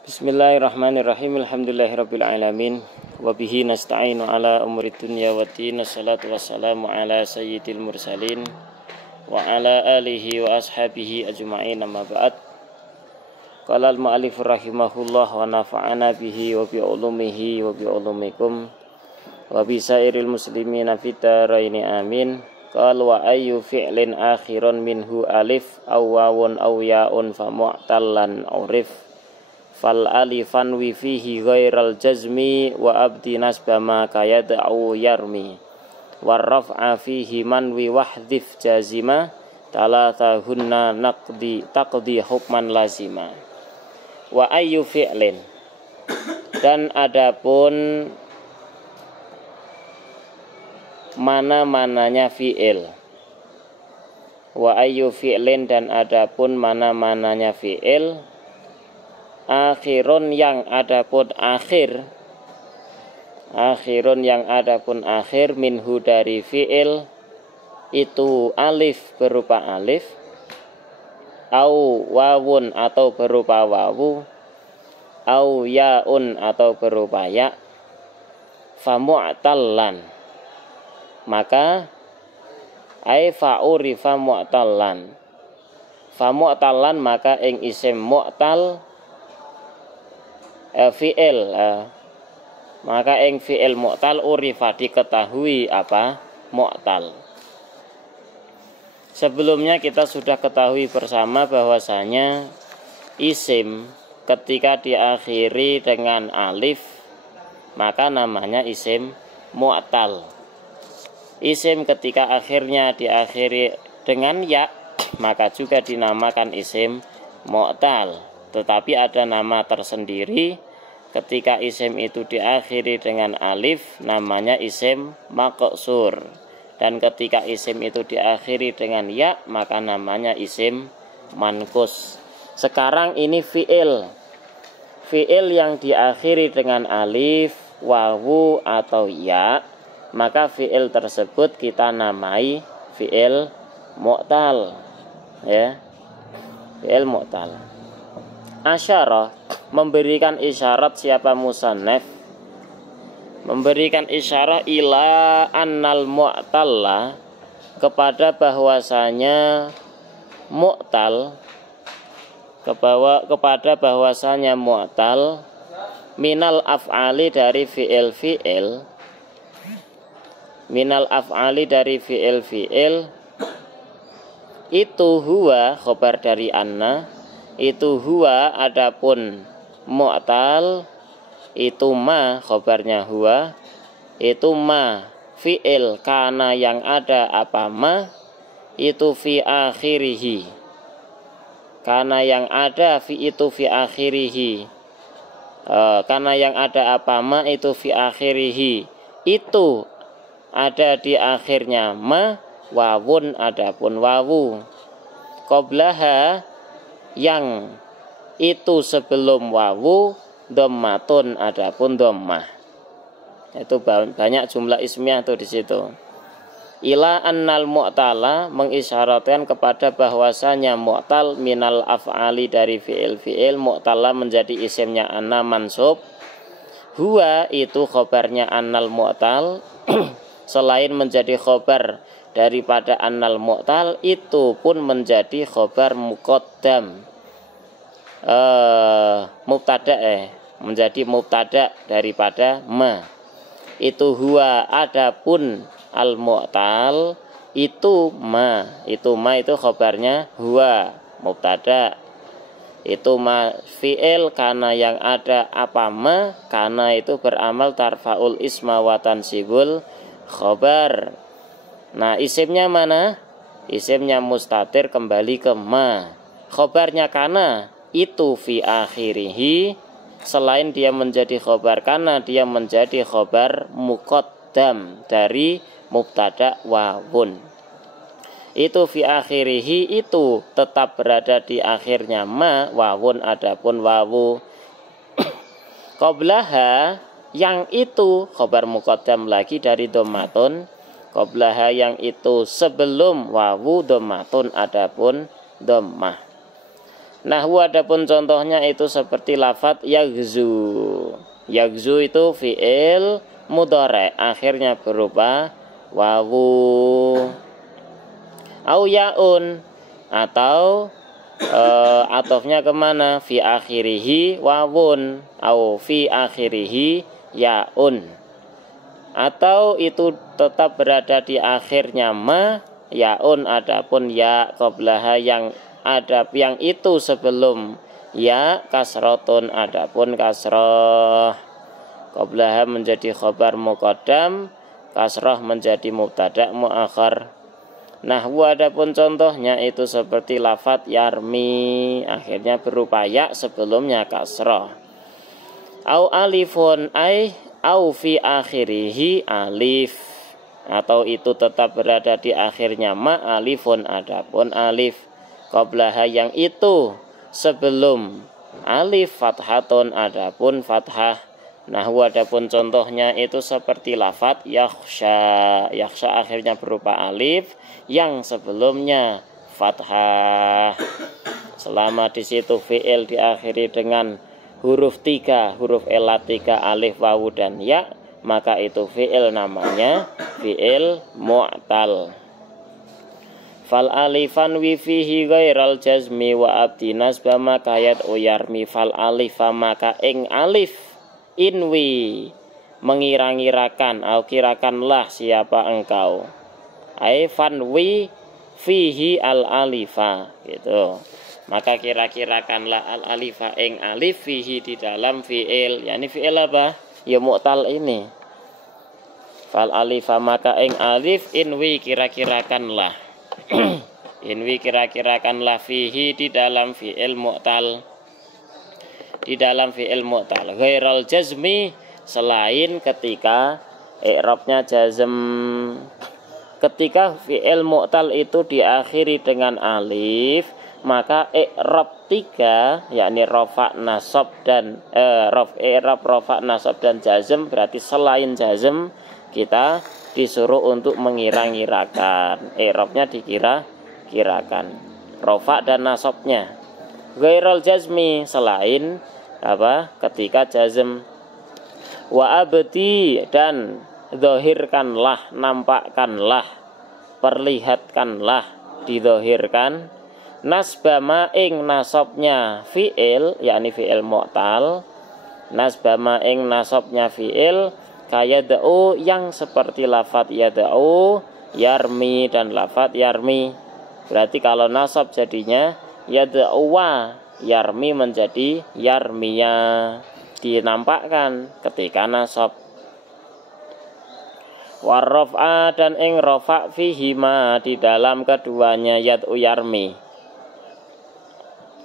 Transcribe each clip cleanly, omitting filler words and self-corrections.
Bismillahirrahmanirrahim. Alhamdulillahirabbil alamin. Wa bihi nasta'inu ala umuri dunya waddin. Wassalatu wassalamu ala sayyidil mursalin wa ala alihi wa ashabihi ajma'in, amma ba'd. Qala al-mu'allif rahimahullah wa nafa'ana bihi wa bi ulumihi wa bi ulumikum wa bi sairil muslimina fid dharain amin. Qala wa ayyu fi'lin akhirun minhu alif aw wawun aw ya'un fa mu'tallan urif fal alifan wi fihi ghairal jazmi wa abdi nasba ma kayad'u yarmi war raf'a fihi man wi wahdhif jazima talathahunna taqdi hukman lazima. Wa ayyu fi'lin, dan adapun mana-mananya fi'il. Wa ayyu fi'lin, dan adapun mana-mananya fi'il. Akhirun, yang adapun akhir. Akhirun, yang adapun akhir. Minhu, dari fi'il. Itu alif, berupa alif. Au wawun, atau berupa wawu. Au yaun, atau berupa ya. Famu'tallan, maka ai fa'urifa mu'tallan. Famu'tallan, maka ing isim mu'tal fi'il, maka ing fi'il mu'tal urifa, diketahui apa? Mu'tal. Sebelumnya kita sudah ketahui bersama bahwasanya isim ketika diakhiri dengan alif maka namanya isim mu'tal. Isim ketika akhirnya diakhiri dengan ya maka juga dinamakan isim mu'tal. Tetapi ada nama tersendiri ketika isim itu diakhiri dengan alif, namanya isim maqsur. Dan ketika isim itu diakhiri dengan ya, maka namanya isim manqus. Sekarang ini fi'il. Fi'il yang diakhiri dengan alif, wawu, atau ya, maka fi'il tersebut kita namai fi'il mu'tal. Ya, fi'il mu'tal. Asyarah, memberikan isyarat. Siapa musannaf? Memberikan isyarat ila annal mu'talla, kepada bahwasanya mu'tal, kepada bahwasanya mu'tal minal af'ali, dari fi'il-fi'il. Minal af'ali, dari fi'il-fi'il. Itu huwa, khobar dari anna. Itu huwa, adapun mu'tal. Itu ma, khobarnya huwa. Itu ma, fi'il kana, yang ada apa ma. Itu fi akhirihi, kana yang ada fi, itu fi akhirihi. Kana yang ada apa ma, itu fi akhirihi, itu ada di akhirnya ma. Wawun, adapun wawu. Qoblaha, yang itu sebelum wawu. Dhammatun, adapun dhammah. Itu banyak jumlah ismiyah tuh di situ. Ila annal mu'tala, mengisyaratkan kepada bahwasanya mu'tal minal af'ali, dari fi'il-fi'il. Mu'tala menjadi isimnya anna mansub. Huwa, itu khobarnya annal mu'tal. Selain menjadi khobar daripada annal mu'tal, itu pun menjadi khobar muqaddam, mubtada, menjadi mubtada daripada ma. Itu huwa, adapun al mu'tal itu ma. Itu ma, itu khobarnya huwa, mubtada. Itu ma fi'il kana yang ada apa ma. Kana itu beramal tarfaul isma wa tansibul khobar. Nah, isimnya mana? Isimnya mustatir, kembali ke ma. Khobarnya kana itu fi akhirihi. Selain dia menjadi khobar kana, dia menjadi khobar muqaddam dari mubtada wawun. Itu fi akhirihi, itu tetap berada di akhirnya ma. Wawun, adapun wawu. Qoblaha, yang itu khobar muqaddam lagi dari dhammatun. Qoblaha, yang itu sebelum wawu. Dhammatun, adapun dhammah. Nahwu adapun contohnya itu seperti lafadz yaghzu. Yaghzu itu fi'il mudhari, akhirnya berupa wawu. Au yaun, atau atofnya kemana? Fi akhirihi wawun, au fi akhirihi yaun, atau itu tetap berada di akhirnya ma, yaun adapun ya qablaha yang ada yang itu sebelum ya, kasrotun adapun kasroh. Qablaha menjadi khabar muqaddam, kasroh menjadi mubtada muakhar. Nahwu adapun contohnya itu seperti lafadz yarmi, akhirnya berupa ya, sebelumnya kasroh. Au alifun ay au fi akhirihi alif, atau itu tetap berada di akhirnya ma, alifun adapun alif. Qablaha yang itu sebelum alif fathatun adapun fathah. Nahwu adapun contohnya itu seperti lafadz yakhsha. Yakhsha akhirnya berupa alif, yang sebelumnya fathah. Selama di situ fi'il diakhiri dengan huruf 3, huruf elat 3, alif, wawu, dan ya, maka itu fi'il namanya fi'il mu'tal. Fal alifan wi fihi ghairal jazmi wa abdi nasba maka yat uyarmi. Fal alifa maka ing alif inwi mengira-ngirakan au kirakanlah siapa engkau. Ai fanwi fihi al alifa gitu. Maka kira-kirakanlah al alifa ing alif fihi di dalam fi'il. Yani fi'il apa? Ya mu'tal ini. Fal alifa maka ing alif inwi kira-kirakanlah. Inwi kira-kirakanlah fihi di dalam fi'il mu'tal. Di dalam fi'il mu'tal ghairal jazmi selain ketika i'rabnya jazm. Ketika fi'il mu'tal itu diakhiri dengan alif, maka i'rab 3 yakni rafa nasab dan i'rab rafa nasab dan jazm, berarti selain jazm kita disuruh untuk mengira-ngirakan, i'rabnya dikira-kirakan, rafa dan nasabnya. Ghairal jazmi selain apa? Ketika jazm. Wa abdi dan zahirkanlah, nampakkanlah, perlihatkanlah, didhahirkan nasbama ing nasabnya fi'il, yakni fi'il mu'tal. Nasbama ing nasabnya fi'il kayada'u yang seperti lafadz yada'u, yarmi dan lafadz yarmi. Berarti kalau nasab jadinya yada'uwa, yarmi menjadi yarmiya, dinampakkan ketika nasab. Warraf'a dan ing rafa' fihima di dalam keduanya yad'u yarmi.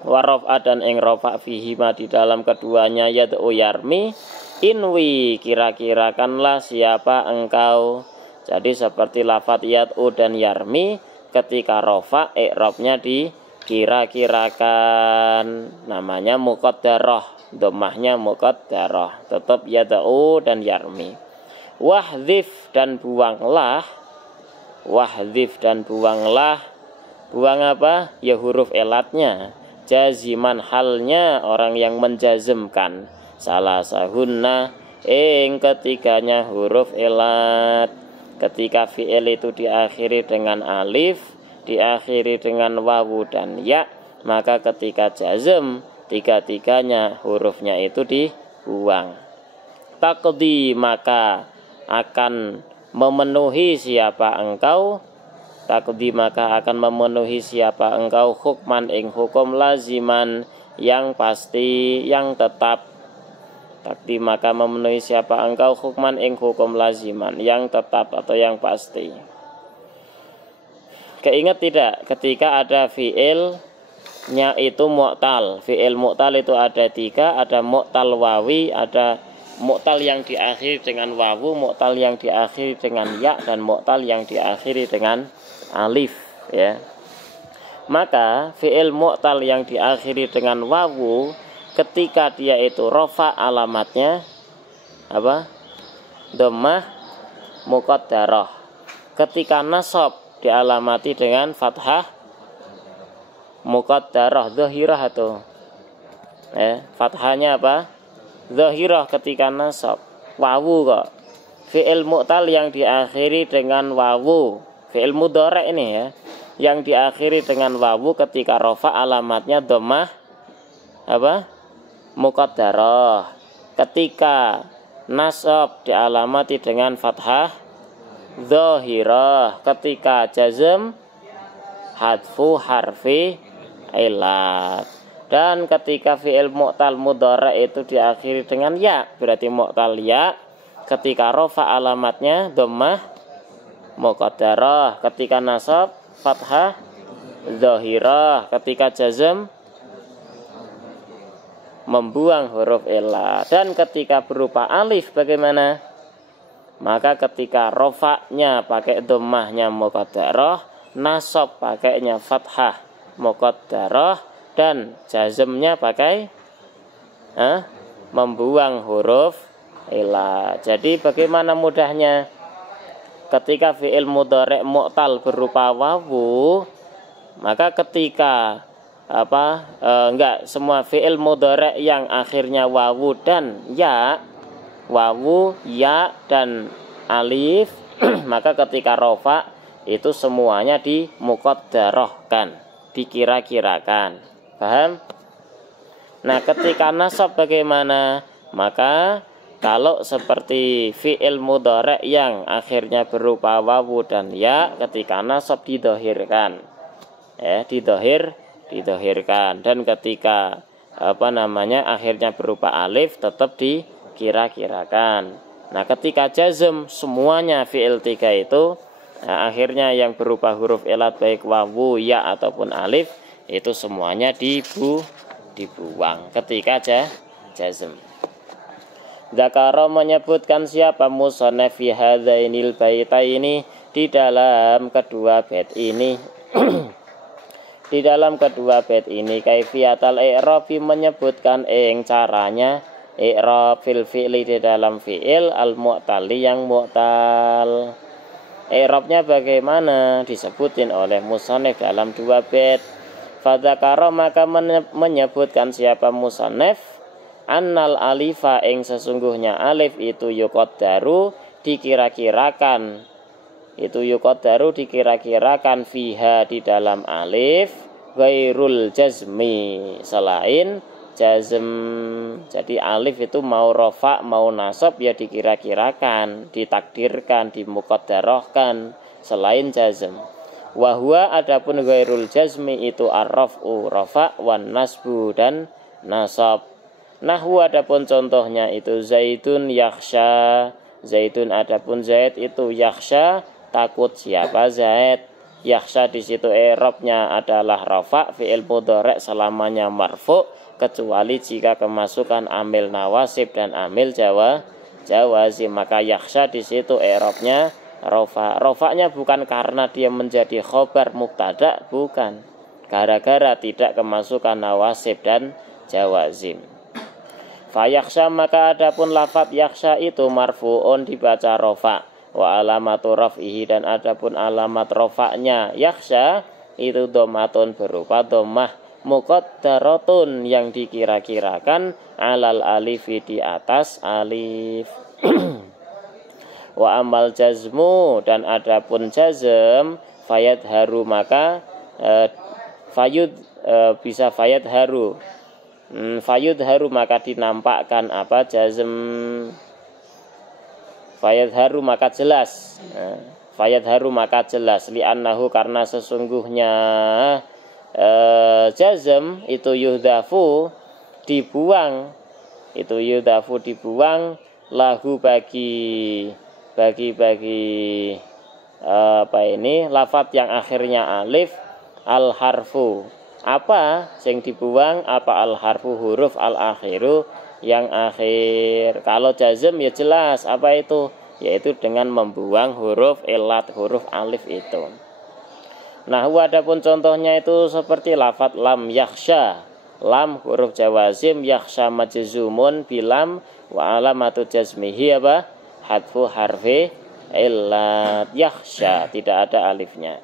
Warraf'a dan ing rafa' fihima di dalam keduanya yad'u yarmi. Inwi kira-kirakanlah siapa engkau. Jadi seperti lafadz yad'u dan yarmi, ketika rafa' i'rabnya dikira-kirakan, namanya muqaddarah, dhammahnya muqaddarah, tetap yad'u dan yarmi. Wahdhif dan buanglah, wahdhif dan buanglah, buang apa? Ya huruf elatnya, jaziman halnya orang yang menjazmkan, salah sahunna ing ketiganya huruf elat. Ketika fi'il itu diakhiri dengan alif, diakhiri dengan wawu dan ya, maka ketika jazm tiga-tiganya hurufnya itu dibuang. Taqdi maka akan memenuhi siapa engkau, taqdi maka akan memenuhi siapa engkau, hukman ing hukum laziman yang pasti yang tetap. Taqdi maka memenuhi siapa engkau, hukman ing hukum laziman yang tetap atau yang pasti. Keingat tidak ketika ada fi'ilnya itu mu'tal. Fi'il mu'tal itu ada 3, ada mu'tal wawi, ada mu'tal yang diakhiri dengan wawu, mu'tal yang diakhiri dengan ya, dan mu'tal yang diakhiri dengan alif, ya. Maka fi'il mu'tal yang diakhiri dengan wawu, ketika dia itu rafa alamatnya apa? Dhammah muqaddarah. Ketika nasab dialamati dengan fathah muqaddarah dhahirah atau fathahnya apa? Dhahirah ketika nasab. Wawu kok. Fi'il mu'tal yang diakhiri dengan wawu. Fi'il mudhari' ini ya. Yang diakhiri dengan wawu ketika rafa alamatnya dhammah apa? Muqaddarah. Ketika nasab dialamati dengan fathah dhahirah. Ketika jazm hadfu harfi ilat. Dan ketika fi'il mu'tal mudhari' itu diakhiri dengan ya, berarti mu'tal ya. Ketika rafa alamatnya dhammah muqaddarah. Ketika nasab fathah dhahirah. Ketika jazm membuang huruf ilat. Dan ketika berupa alif bagaimana? Maka ketika rofaknya pakai dhammahnya muqaddarah, nasab pakainya fathah muqaddarah, dan jazmnya pakai membuang huruf ilat. Jadi bagaimana mudahnya? Ketika fi'il mudhari' mu'tal berupa wawu, maka ketika semua fi'il mudhari' yang akhirnya wawu dan ya, wawu, ya, dan alif, maka ketika rofa itu semuanya dimuqaddarahkan, dikira-kirakan. Paham? Nah, ketika nasab bagaimana? Maka kalau seperti fi'il mudhari' yang akhirnya berupa wawu dan ya, ketika nasab didhahirkan. Didhahirkan. Dan ketika akhirnya berupa alif tetap dikira-kirakan. Nah, ketika jazm semuanya fi'il 3 itu akhirnya yang berupa huruf ilat baik wawu, ya ataupun alif itu semuanya dibuang ketika jazm. Dzakara menyebutkan siapa musannaf fi hadzainil baitaini di dalam kedua bait ini. Di dalam kedua bait ini kaifiyatal i'rab menyebutkan caranya i'rab fil fi'li di dalam fi'il al mu'tali yang mu'tal. I'rabnya bagaimana disebutin oleh musannaf dalam dua bait. Fadzakara maka menyebutkan siapa musannaf annal alifa sesungguhnya alif itu yuqaddaru dikira-kirakan. Itu yuqaddaru dikira-kirakan fiha di dalam alif ghairul jazmi selain jazm. Jadi alif itu mau rafa mau nasab ya dikira-kirakan, ditakdirkan, dimuqaddarahkan selain jazm. Wa huwa adapun ghairul jazmi itu ar-raf'u rafa wan nasbu dan nasab. Nahwu adapun contohnya itu zaitun yakhsha. Zaitun adapun zaid itu yakhsha takut siapa Zaid. Yakhsha di situ i'rabnya adalah rafa fi'il mudhari' selamanya marfu kecuali jika kemasukan amil nawasib dan amil jawazim, maka yakhsha di situ i'rabnya rafa. Rafa'nya bukan karena dia menjadi khobar mubtada, bukan. Gara-gara tidak kemasukan nawasib dan jawazim. Fayakhsha maka adapun lafadz yakhsha itu marfu'un dibaca rafa. Wa alamatu raf'ihi dan adapun alamat rafa'nya yakhsha itu dhammatun berupa dhammah muqaddaratun yang dikira-kirakan alal alifi di atas alif. Wa amal jazmu dan adapun jazm fayad haru maka bisa fayad haru. Fayud haru maka dinampakkan apa jazm. Fayad haru maka jelas. Fayad haru maka jelas li'annahu karena sesungguhnya jazm itu yuhdafu dibuang. Itu yuhdafu dibuang lahu bagi lafadz yang akhirnya alif al harfu. Apa yang dibuang? Apa al harfu huruf al akhiru yang akhir. Kalau jazm ya jelas apa itu, yaitu dengan membuang huruf ilat, huruf alif itu. Nah, adapun contohnya itu seperti lafadz lam yakhsha. Lam huruf jawazim, yakhsha majzumun bilam wa alamatu jazmihi apa? Hadfu harfi ilat. Yakhsha tidak ada alifnya.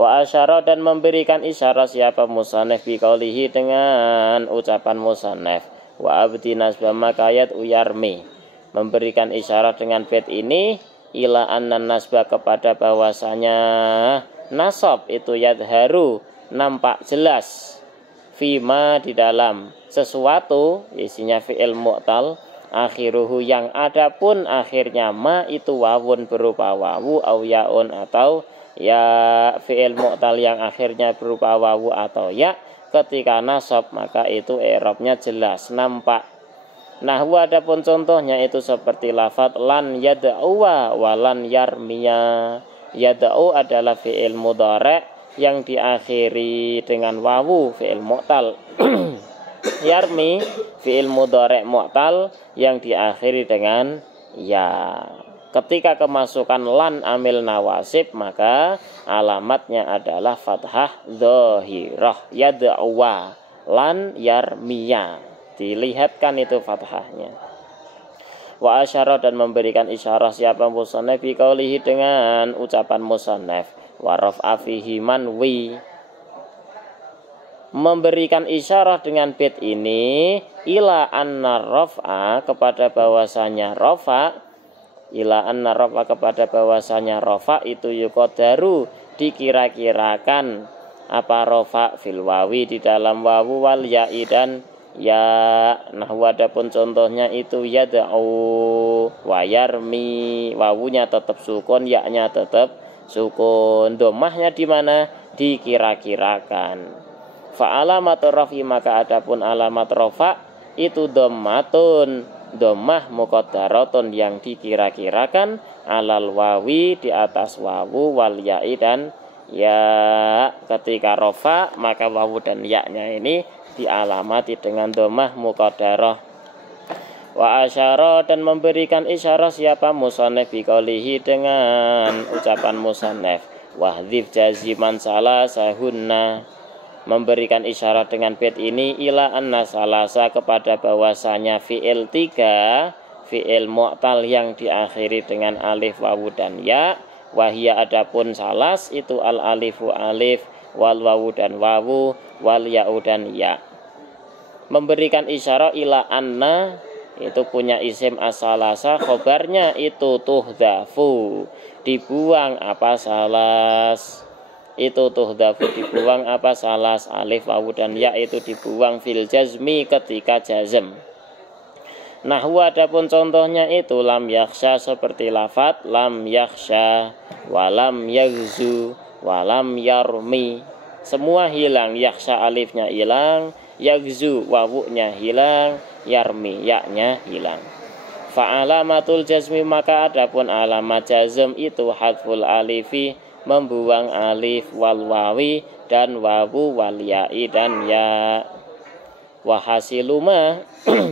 Wa asyara dan memberikan isyarat siapa musannaf biqaulihi dengan ucapan musannaf. Wa abdi nasba makayat uyarmi, memberikan isyarat dengan bait ini ila annan nasba kepada bahwasanya nasab itu yadharu nampak jelas fima di dalam sesuatu isinya fi'il mu'tal akhiruhu yang adapun akhirnya ma itu wawun berupa wawu au yaun atau ya fi'il mu'tal yang akhirnya berupa wawu atau ya ketika nasab maka itu i'rabnya jelas nampak. Nahwu adapun contohnya itu seperti lafaz lan yad'uwa wa lan yarmiya. Yad'u adalah fi'il mudhari' yang diakhiri dengan wawu fi'il mu'tal. Yarmi fi'il mudhari' mu'tal yang diakhiri dengan ya. Ketika kemasukan lan amil nawasib maka alamatnya adalah fathah dhahirah yad'uwa lan yarmiya, dilihatkan itu fathahnya. Wa asyara dan memberikan isyarah siapa musannaf bi qaulihi dengan ucapan musannaf wa raf'a fihi manwi, memberikan isyarah dengan bait ini ila anna raf'a kepada bahwasanya rafa, ila anna rafa kepada bahwasanya rafa itu yuqadaru dikira-kirakan apa rafa fil wawi di dalam wawu wal ya'i dan ya. Nah wadapun contohnya itu yad'u wa yarmi, wawunya tetap sukun, ya-nya tetap sukun, dhammahnya di mana dikira-kirakan. Fa alamatu rafi maka adapun alamat rafa itu dhammatun, dhammah muqaddaratun yang dikira-kirakan alal wawi di atas wawu wal ya'i dan ya. Ketika rafa maka wawu dan ya-nya ini dialamati dengan dhammah muqaddarah. Wa asyara dan memberikan isyarat siapa musannaf biqaulihi dengan ucapan musannaf wahdhif jaziman salasahunna, memberikan isyarat dengan bait ini ila anna salasa kepada bahwasanya fi'il 3 fi'il mu'tal yang diakhiri dengan alif wawu dan ya, wahia adapun salas itu al alifu alif wal wawu dan wawu wal ya'u dan ya. Memberikan isyarat ila anna itu punya isim asalasa, khobarnya itu tuhdhafu dibuang apa salas, itu tuhdhafu dibuang apa salas, alif wawu dan ya itu dibuang fil jazmi ketika jazm. Nahwu adapun contohnya itu lam yakhsha seperti lafat lam yakhsha walam yaghzu walam yarmi, semua hilang, yakhsha alifnya hilang, yaghzu wawunya hilang, yarmi ya-nya hilang. Fa alamatul jazmi maka adapun alamat jazm itu hadful alifi membuang alif wal wawi dan wawu wal ya'i dan ya. Wa hasiluma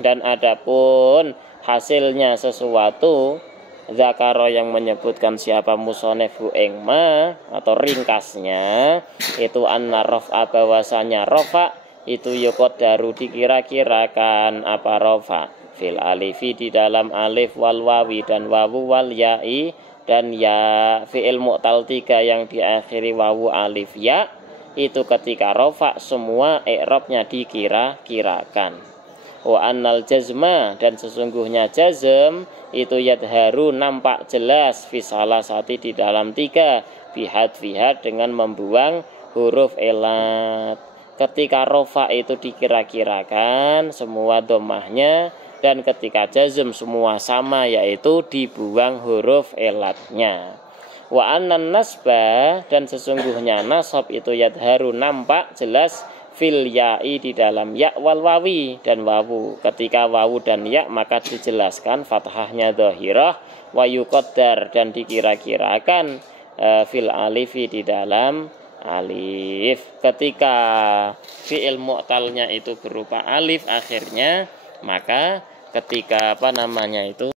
dan adapun hasilnya sesuatu zakaro yang menyebutkan siapa musonefu ing ma atau ringkasnya itu anna raf'a bahwasanya rafa itu yuqaddaru dikira-kirakan apa rafa fil alifi di dalam alif wal wawi dan wawu wal ya'i dan ya fi'il mu'tal 3 yang diakhiri wawu alif ya itu ketika rafa semua i'rabnya dikira-kirakan. Wa annal jazma dan sesungguhnya jazm itu yadharu nampak jelas fi salasati di dalam 3 bihadfiha dengan membuang huruf elat. Ketika rafa itu dikira-kirakan semua dhammahnya dan ketika jazm semua sama yaitu dibuang huruf elatnya. Wa annan nasba dan sesungguhnya nasab itu yadharu nampak jelas fil ya'i di dalam ya wal wawi dan wawu. Ketika wawu dan ya maka dijelaskan fathahnya dhahirah wa yuqaddar dan dikira-kirakan fil alifi di dalam alif. Ketika fi'il mu'talnya itu berupa alif akhirnya maka ketika apa namanya itu